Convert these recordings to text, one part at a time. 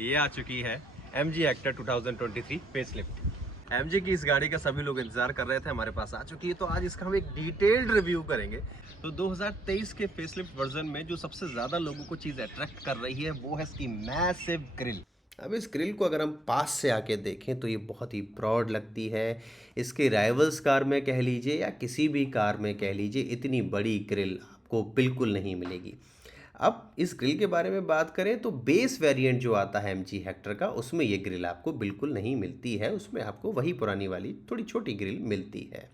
ये आ चुकी है MG हेक्टर 2023 फेसलिफ्ट। MG की इस गाड़ी का सभी लोग इंतजार कर रहे थे, हमारे पास आ चुकी है। तो आज इसका हम एक डिटेल्ड रिव्यू करेंगे। तो 2023 के फेसलिफ्ट वर्जन में जो सबसे ज़्यादा लोगों को चीज़ अट्रैक्ट कर रही है वो है इसकी मैसिव ग्रिल। अब इस ग्रिल को अगर हम पास से आके देखें तो ये बहुत ही ब्रॉड लगती है। इसके राइवल्स कार में कह लीजिए या किसी भी कार में कह लीजिए, इतनी बड़ी ग्रिल आपको बिल्कुल नहीं मिलेगी। अब इस ग्रिल के बारे में बात करें तो बेस वेरिएंट जो आता है MG हेक्टर का, उसमें ये ग्रिल आपको बिल्कुल नहीं मिलती है। उसमें आपको वही पुरानी वाली थोड़ी छोटी ग्रिल मिलती है।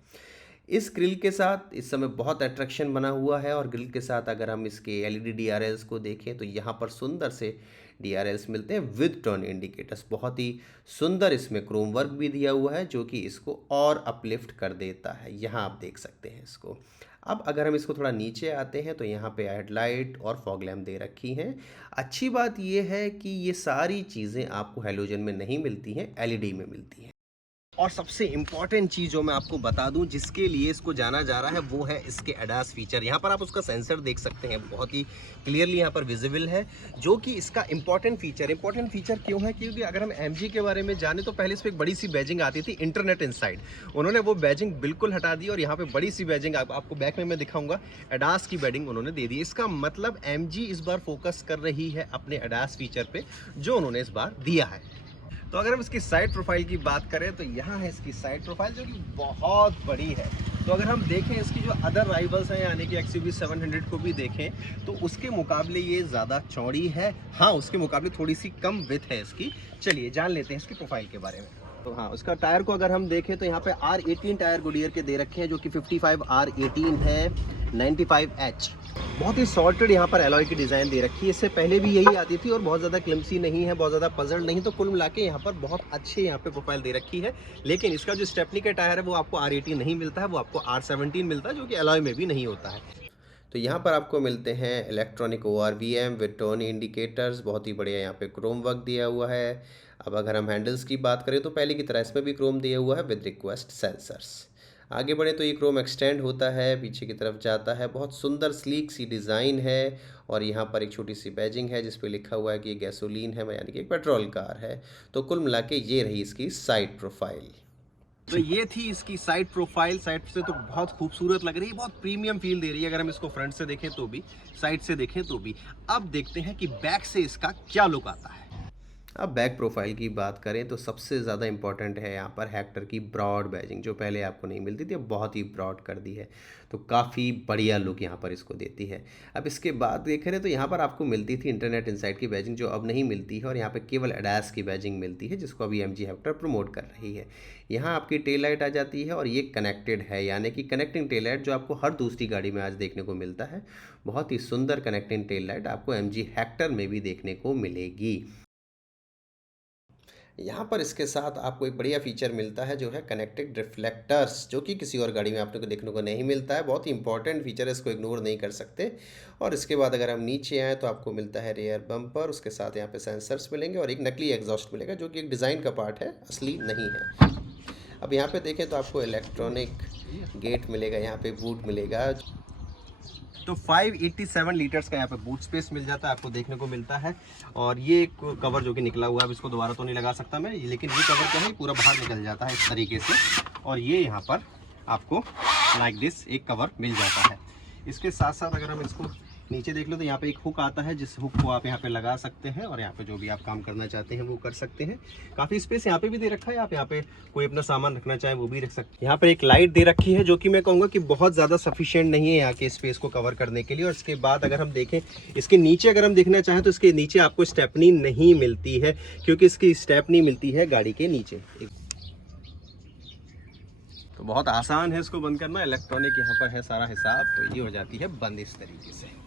इस ग्रिल के साथ इस समय बहुत अट्रैक्शन बना हुआ है, और ग्रिल के साथ अगर हम इसके LED DRLs को देखें तो यहाँ पर सुंदर से DRLs मिलते हैं विद टर्न इंडिकेटर्स। बहुत ही सुंदर इसमें क्रोम वर्क भी दिया हुआ है जो कि इसको और अपलिफ्ट कर देता है। यहाँ आप देख सकते हैं इसको। अब अगर हम इसको थोड़ा नीचे आते हैं तो यहाँ पे हेडलाइट और फॉग लैम्प दे रखी हैं। अच्छी बात ये है कि ये सारी चीज़ें आपको हैलोजन में नहीं मिलती हैं, LED में मिलती हैं। और सबसे इम्पॉर्टेंट चीज़ जो मैं आपको बता दूं जिसके लिए इसको जाना जा रहा है वो है इसके ADAS फीचर। यहाँ पर आप उसका सेंसर देख सकते हैं, बहुत ही क्लियरली यहाँ पर विजिबल है, जो कि इसका इम्पॉर्टेंट फीचर क्यों है? क्योंकि अगर हम MG के बारे में जाने तो पहले इस पर एक बड़ी सी बैजिंग आती थी, इंटरनेट इनसाइड। उन्होंने वो बैजिंग बिल्कुल हटा दी और यहाँ पे बड़ी सी बैजिंग आपको बैक में मैं दिखाऊंगा, ADAS की बैजिंग उन्होंने दे दी। इसका मतलब MG इस बार फोकस कर रही है अपने ADAS फीचर पे जो उन्होंने इस बार दिया है। तो अगर हम इसकी साइड प्रोफाइल की बात करें तो यहाँ है इसकी साइड प्रोफाइल जो कि बहुत बड़ी है। तो अगर हम देखें इसकी जो अदर राइवल्स हैं यानी कि XUV 700 को भी देखें तो उसके मुकाबले ये ज़्यादा चौड़ी है। हाँ, उसके मुकाबले थोड़ी सी कम विड्थ है इसकी। चलिए जान लेते हैं इसकी प्रोफाइल के बारे में। तो हाँ, उसका टायर को अगर हम देखें तो यहाँ पे R18 टायर गुडियर के दे रखे हैं जो कि 55 R18 है 95H। बहुत ही सॉर्टेड यहाँ पर एलॉय की डिज़ाइन दे रखी है। इससे पहले भी यही आती थी और बहुत ज़्यादा क्लिम्सी नहीं है, बहुत ज़्यादा पजल नहीं। तो कुल मिला के यहाँ पर बहुत अच्छे यहाँ पे प्रोफाइल दे रखी है। लेकिन इसका जो स्टेपनी का टायर है वो आपको R18 नहीं मिलता है, वो आपको R17 मिलता है जो कि एलॉय में भी नहीं होता है। तो यहाँ पर आपको मिलते हैं electronic ORVM with turn indicators. बहुत ही बढ़िया यहाँ पे क्रोम वर्क दिया हुआ है। अब अगर हम हैंडल्स की बात करें तो पहले की तरह इसमें भी क्रोम दिया हुआ है विद रिक्वेस्ट सेंसर्स। आगे बढ़े तो ये क्रोम एक्सटेंड होता है, पीछे की तरफ जाता है। बहुत सुंदर स्लीक सी डिज़ाइन है, और यहाँ पर एक छोटी सी बैजिंग है जिस पे लिखा हुआ है कि ये गैसोलीन है, यानी कि पेट्रोल कार है। तो कुल मिला के ये रही इसकी साइड प्रोफाइल। तो ये थी इसकी साइड प्रोफाइल। साइड से तो बहुत खूबसूरत लग रही है, बहुत प्रीमियम फील दे रही है अगर हम इसको फ्रंट से देखें तो भी, साइड से देखें तो भी। अब देखते हैं कि बैक से इसका क्या लुक आता है। अब बैक प्रोफाइल की बात करें तो सबसे ज़्यादा इंपॉर्टेंट है यहाँ पर हेक्टर की ब्रॉड बैजिंग, जो पहले आपको नहीं मिलती थी, अब बहुत ही ब्रॉड कर दी है। तो काफ़ी बढ़िया लुक यहाँ पर इसको देती है। अब इसके बाद देख रहे तो यहाँ पर आपको मिलती थी इंटरनेट इनसाइड की बैजिंग जो अब नहीं मिलती है, और यहाँ पर केवल ADAS की बैजिंग मिलती है जिसको अभी MG हेक्टर प्रमोट कर रही है। यहाँ आपकी टेल लाइट आ जाती है और ये कनेक्टेड है, यानी कि कनेक्टिंग टेल लाइट जो आपको हर दूसरी गाड़ी में आज देखने को मिलता है। बहुत ही सुंदर कनेक्टिंग टेल लाइट आपको MG हेक्टर में भी देखने को मिलेगी। यहाँ पर इसके साथ आपको एक बढ़िया फीचर मिलता है जो है कनेक्टेड रिफ्लेक्टर्स, जो कि किसी और गाड़ी में आपको देखने को नहीं मिलता है। बहुत ही इंपॉर्टेंट फीचर है, इसको इग्नोर नहीं कर सकते। और इसके बाद अगर हम नीचे आएँ तो आपको मिलता है रेयर बम्पर, उसके साथ यहाँ पे सेंसर्स मिलेंगे और एक नकली एग्जॉस्ट मिलेगा जो कि एक डिज़ाइन का पार्ट है, असली नहीं है। अब यहाँ पे देखें तो आपको इलेक्ट्रॉनिक गेट मिलेगा, यहाँ पे बूट मिलेगा। तो 587 लीटर्स का यहाँ पे बूट स्पेस मिल जाता है, आपको देखने को मिलता है। और ये एक कवर जो कि निकला हुआ है, अब इसको दोबारा तो नहीं लगा सकता मैं, लेकिन ये कवर क्या है पूरा बाहर निकल जाता है इस तरीके से, और ये यहाँ पर आपको लाइक दिस एक कवर मिल जाता है। इसके साथ साथ अगर हम इसको नीचे देख लो तो यहाँ पे एक हुक आता है, जिस हुक को आप यहाँ पे लगा सकते हैं और यहाँ पे जो भी आप काम करना चाहते हैं वो कर सकते हैं। काफ़ी स्पेस यहाँ पे भी दे रखा है, आप यहाँ पे कोई अपना सामान रखना चाहे वो भी रख सकते हैं। यहाँ पे एक लाइट दे रखी है जो कि मैं कहूँगा कि बहुत ज़्यादा सफिशिएंट नहीं है यहाँ के स्पेस को कवर करने के लिए। और इसके बाद अगर हम देखें इसके नीचे, अगर हम देखना चाहें तो इसके नीचे आपको स्टेपनी नहीं मिलती है, क्योंकि इसकी स्टेपनी मिलती है गाड़ी के नीचे। तो बहुत आसान है इसको बंद करना, इलेक्ट्रॉनिक यहाँ पर है सारा हिसाब, तो ये हो जाती है बंद इस तरीके से।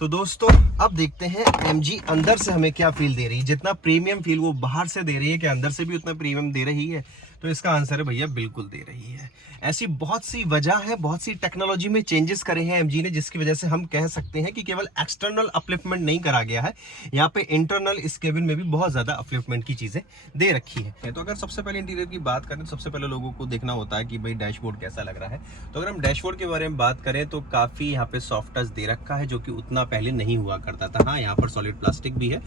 तो दोस्तों अब देखते हैं MG अंदर से हमें क्या फील दे रही है। जितना प्रीमियम फील वो बाहर से दे रही है कि अंदर से भी उतना प्रीमियम दे रही है। तो इसका आंसर है भैया बिल्कुल दे रही है। ऐसी बहुत सी वजह है, बहुत सी टेक्नोलॉजी में चेंजेस करे हैं एमजी ने, जिसकी वजह से हम कह सकते हैं कि केवल एक्सटर्नल अपलिफ्टमेंट नहीं करा गया है, यहाँ पे इंटरनल इस केबिन में भी बहुत ज्यादा अपलिफ्टमेंट की चीजें दे रखी है। तो अगर सबसे पहले इंटीरियर की बात करें तो सबसे पहले लोगों को देखना होता है कि भाई डैशबोर्ड कैसा लग रहा है। तो अगर हम डैशबोर्ड के बारे में बात करें तो काफी यहाँ पे सॉफ्ट टच दे रखा है, जो कि उतना पहले नहीं हुआ करता था। हाँ, यहाँ पर सॉलिड प्लास्टिक भी है।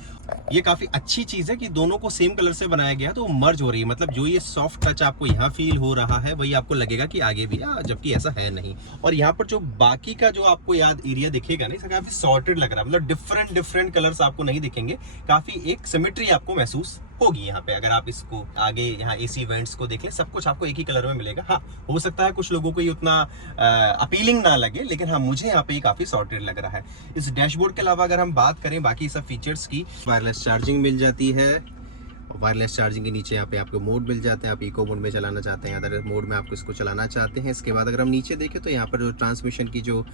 ये काफी अच्छी चीज है कि दोनों को सेम कलर से बनाया गया है, तो वो मर्ज हो रही है। मतलब जो ये सॉफ्ट टच आपको यहाँ फील हो रहा है वही आपको लगेगा कि आगे भी है, जबकि ऐसा है नहीं। और यहाँ पर जो बाकी का जो आपको याद एरिया दिखेगा ना, काफी सॉर्टेड लग रहा है। मतलब डिफरेंट कलर्स आपको नहीं दिखेंगे, काफी एक सिमेट्री आपको महसूस होगी यहाँ पे। अगर आप इसको आगे यहाँ एसी वेंट्स को देखें, सब कुछ आपको एक ही कलर में मिलेगा। हाँ, हो सकता है कुछ लोगों को ये उतना अपीलिंग ना लगे, लेकिन हाँ, मुझे यहाँ पे ये काफी सॉर्टेड लग रहा है। इस डैशबोर्ड के अलावा अगर हम बात करें बाकी सब फीचर्स की, वायरलेस चार्जिंग मिल जाती है। वायरलेस चार्जिंग के नीचे यहाँ पे आपको मोड मिल जाते हैं। आप इको मोड में चलाना चाहते हैं, अदर मोड में आपको इसको चलाना चाहते हैं। इसके बाद अगर हम नीचे देखें तो यहाँ पर जो ट्रांसमिशन की जो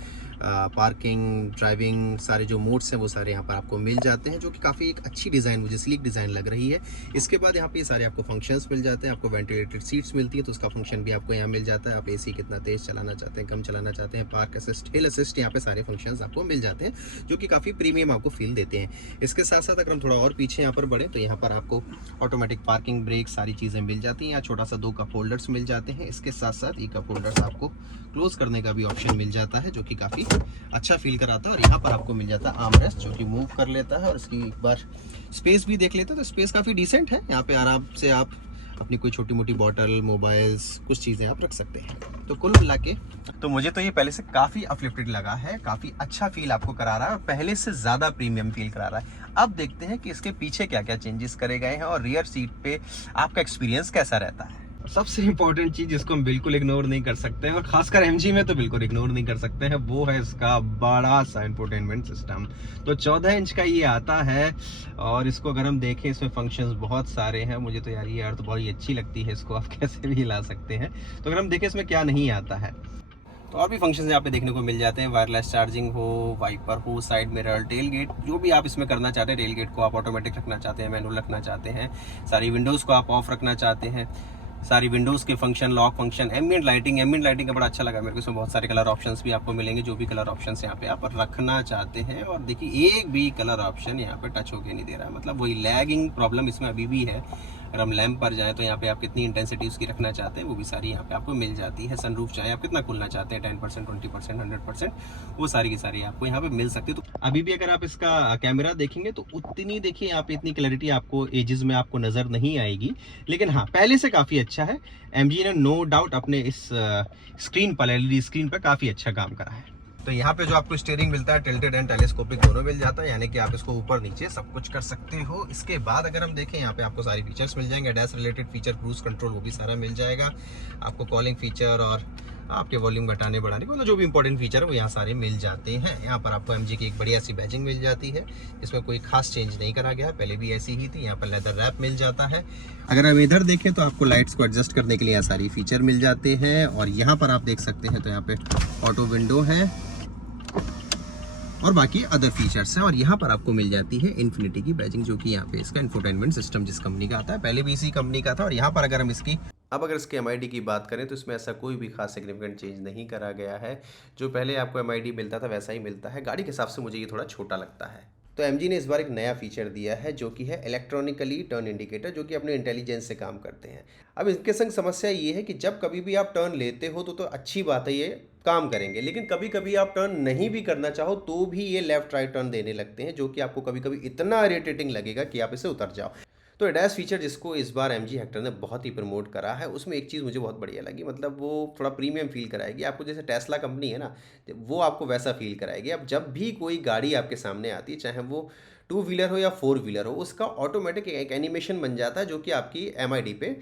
पार्किंग, ड्राइविंग, सारे जो मोड्स हैं वो सारे यहाँ पर आपको मिल जाते हैं, जो कि काफ़ी एक अच्छी डिज़ाइन, मुझे स्लीक डिज़ाइन लग रही है। इसके बाद यहाँ पे ये सारे आपको फंक्शंस मिल जाते हैं। आपको वेंटिलेटेड सीट्स मिलती है तो उसका फंक्शन भी आपको यहाँ मिल जाता है। आप एसी कितना तेज़ चलाना चाहते हैं, कम चलाना चाहते हैं, पार्क असिस्ट, हिल असिस्ट, यहाँ पे सारे फंक्शंस आपको मिल जाते हैं, जो कि काफ़ी प्रीमियम आपको फील देते हैं। इसके साथ साथ अगर हम थोड़ा और पीछे यहाँ पर बढ़ें तो यहाँ पर आपको ऑटोमेटिक पार्किंग, ब्रेक, सारी चीज़ें मिल जाती हैं। यहाँ छोटा सा 2 कप होल्डर्स मिल जाते हैं। इसके साथ साथ ये कप होल्डर्स आपको क्लोज करने का भी ऑप्शन मिल जाता है, जो कि काफ़ी अच्छा फील कराता है। और यहाँ पर आपको मिल जाता है आर्म रेस्ट, जो कि मूव कर लेता है। और इसकी एक बार स्पेस भी देख लेते हैं तो स्पेस काफ़ी डिसेंट है। यहाँ पे आराम से आप अपनी कोई छोटी मोटी बॉटल, मोबाइल्स, कुछ चीज़ें आप रख सकते हैं। तो कुल मिला के तो मुझे तो ये पहले से काफ़ी अपलिफ्टेड लगा है, काफ़ी अच्छा फील आपको करा रहा है और पहले से ज़्यादा प्रीमियम फील करा रहा है। अब देखते हैं कि इसके पीछे क्या क्या चेंजेस करे गए हैं और रियर सीट पे आपका एक्सपीरियंस कैसा रहता है। सबसे इंपॉर्टेंट चीज जिसको हम बिल्कुल इग्नोर नहीं कर सकते हैं, और खासकर एमजी में तो बिल्कुल इग्नोर नहीं कर सकते हैं, वो है इसका बड़ा सा इंफोटेनमेंट सिस्टम। तो 14 इंच का ये आता है और इसको अगर हम देखें इसमें फंक्शंस बहुत सारे हैं। मुझे तो यार ये अर्थ बहुत ही अच्छी लगती है, इसको आप कैसे भी हिला सकते हैं। तो अगर हम देखें इसमें क्या नहीं आता है, तो और भी फंक्शंस यहाँ पे देखने को मिल जाते हैं। वायरलेस चार्जिंग हो, वाइपर हो, साइड मिरर, टेल गेट, जो भी आप इसमें करना चाहते हैं। टेल गेट को आप ऑटोमेटिक रखना चाहते हैं, मैनुअल रखना चाहते हैं, सारी विंडोज़ को आप ऑफ रखना चाहते हैं, सारी विंडोज़ के function, lock function, ambient lighting का बड़ा अच्छा लगा मेरे को। इसमें बहुत सारे कलर ऑप्शंस भी आपको मिलेंगे, जो भी कलर ऑप्शंस यहाँ पे आप रखना चाहते हैं। और देखिए एक भी कलर ऑप्शन यहाँ पे टच होके नहीं दे रहा है, मतलब वही लैगिंग प्रॉब्लम इसमें अभी भी है। अगर हम लैम्प पर जाएँ तो यहाँ पे आप कितनी इंटेंसिटी उसकी रखना चाहते हैं वो भी सारी यहाँ पे आपको मिल जाती है। सनरूफ चाहे आप कितना खुलना चाहते हैं, 10%, 20%, 100%, वो सारी की सारी आपको यहाँ पे मिल सकती है। तो अभी भी अगर आप इसका कैमरा देखेंगे तो उतनी, देखिए यहाँ पे इतनी क्लैरिटी आपको एजेस में आपको नज़र नहीं आएगी, लेकिन हाँ पहले से काफ़ी अच्छा है। एमजी ने नो डाउट अपने इस स्क्रीन पर, एलईडी स्क्रीन पर काफ़ी अच्छा काम करा है। तो यहाँ पे जो आपको स्टीयरिंग मिलता है टिल्टेड एंड टेलीस्कोपिक दोनों मिल जाता है, यानी कि आप इसको ऊपर नीचे सब कुछ कर सकते हो। इसके बाद अगर हम देखें यहाँ पे आपको सारी फीचर्स मिल जाएंगे। Dash related feature, cruise control, वो भी सारा मिल जाएगा आपको। कॉलिंग फीचर और आपके वॉल्यूम घटाने बढ़ाने को, मतलब जो भी इंपॉर्टेंट फीचर है वो यहाँ सारे मिल जाते हैं। यहाँ पर आपको एमजी की एक बढ़िया सी बैजिंग मिल जाती है, इसमें कोई खास चेंज नहीं करा गया है, पहले भी ऐसी ही थी। यहाँ पर लेदर रैप मिल जाता है। अगर हम इधर देखें तो आपको लाइट्स को एडजस्ट करने के लिए यहाँ सारी फीचर मिल जाते हैं। और यहाँ पर आप देख सकते हैं तो यहाँ पे ऑटो विंडो है और बाकी अदर फीचर्स हैं। और यहाँ पर आपको मिल जाती है इन्फिनिटी की बैजिंग, जो कि यहाँ पे इसका इंफोटेनमेंट सिस्टम जिस कंपनी का आता है, पहले भी इसी कंपनी का था। और यहाँ पर अगर हम इसकी इसके MID की बात करें तो इसमें ऐसा कोई भी खास सिग्निफिकेंट चेंज नहीं करा गया है। जो पहले आपको MID मिलता था वैसा ही मिलता है। गाड़ी के हिसाब से मुझे ये थोड़ा छोटा लगता है। तो एमजी ने इस बार एक नया फीचर दिया है, जो कि है इलेक्ट्रॉनिकली टर्न इंडिकेटर, जो कि अपने इंटेलिजेंस से काम करते हैं। अब इनके संग समस्या ये है कि जब कभी भी आप टर्न लेते हो तो अच्छी बात है, ये काम करेंगे, लेकिन कभी कभी आप टर्न नहीं भी करना चाहो तो भी ये लेफ्ट राइट टर्न देने लगते हैं, जो कि आपको कभी कभी इतना इरिटेटिंग लगेगा कि आप इसे उतर जाओ। तो एडास फीचर जिसको इस बार MG हेक्टर ने बहुत ही प्रमोट करा है, उसमें एक चीज़ मुझे बहुत बढ़िया लगी, मतलब वो थोड़ा प्रीमियम फील कराएगी आपको। जैसे टेस्ला कंपनी है ना, वो आपको वैसा फील कराएगी। अब जब भी कोई गाड़ी आपके सामने आती है, चाहे वो 2 व्हीलर हो या 4 व्हीलर हो, उसका ऑटोमेटिक एक एनिमेशन बन जाता है, जो कि आपकी MID पे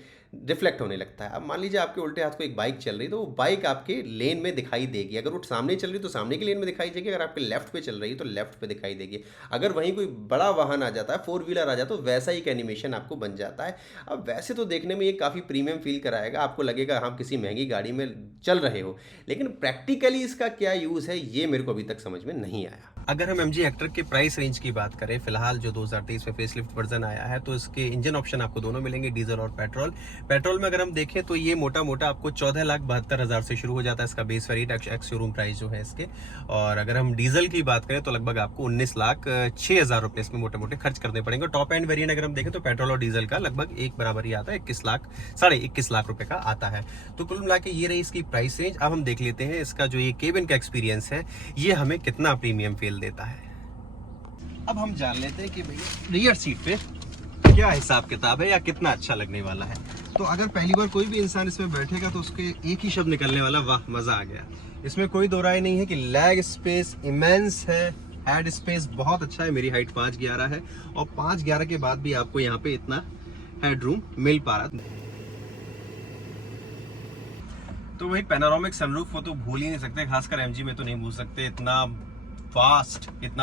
रिफ्लेक्ट होने लगता है। अब मान लीजिए आपके उल्टे हाथ को एक बाइक चल रही है, तो वो बाइक आपके लेन में दिखाई देगी। अगर वो सामने चल रही है तो सामने की लेन में दिखाई देगी, अगर आपके लेफ्ट पे चल रही है तो लेफ्ट पे दिखाई देगी। अगर वहीं कोई बड़ा वाहन आ जाता है, 4 व्हीलर आ जाता है, तो वैसा ही एक एनिमेशन आपको बन जाता है। अब वैसे तो देखने में ये काफ़ी प्रीमियम फील कराएगा, आपको लगेगा हम किसी महंगी गाड़ी में चल रहे हो, लेकिन प्रैक्टिकली इसका क्या यूज़ है ये मेरे को अभी तक समझ में नहीं आया। अगर हम MG हेक्टर के प्राइस रेंज की बात करें, फिलहाल जो 2023 में फेसलिफ्ट वर्जन आया है, तो इसके इंजन ऑप्शन आपको दोनों मिलेंगे, डीजल और पेट्रोल। पेट्रोल में अगर हम देखें तो ये मोटा मोटा आपको 14,72,000 से शुरू हो जाता है इसका base variant ex showroom price जो है इसके। और अगर हम डीजल की बात करें तो लगभग आपको 19,06,000 रुपये इसमें मोटे मोटे खर्च करने पड़ेंगे। टॉप एंड वेरिएंट अगर हम देखें तो पेट्रोल और डीजल का लगभग एक बराबर ही आता है, 21 लाख रुपए का आता है। तो कुल मिला के ये रही इसकी प्राइस रेंज। अब हम देख लेते हैं इसका जो ये केबिन का एक्सपीरियंस है, ये हमें कितना प्रीमियम फील देता है। अब हम जान लेते हैं कि भैया रियर सीट पे क्या हिसाब किताब है या कितना अच्छा लगने वाला है। तो अगर पहली बार कोई भी इंसान इसमें बैठेगा तो उसके एक ही शब्द निकलने वाला, वाह मजा आ गया। इसमें कोई दो राय नहीं है कि लेग स्पेस इमेंस है, हेड स्पेस बहुत अच्छा है। मेरी हाइट 5'11" है और 5'11" के बाद भी आपको यहाँ पे इतना हेडरूम मिल पा रहा। तो वही पैनोरामिक सनरूफ को तो भूल ही नहीं सकते, खासकर MG में तो नहीं भूल सकते। इतना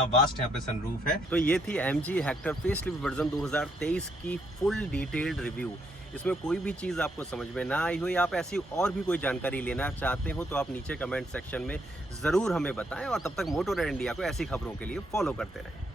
वास्ट यहाँ पे सनरूफ है। तो ये थी MG हेक्टर फेसलिफ्ट वर्जन 2023 की फुल डिटेल्ड रिव्यू। इसमें कोई भी चीज़ आपको समझ में ना आई हो या आप ऐसी और भी कोई जानकारी लेना चाहते हो तो आप नीचे कमेंट सेक्शन में ज़रूर हमें बताएं। और तब तक मोटोरेड इंडिया को ऐसी खबरों के लिए फॉलो करते रहें।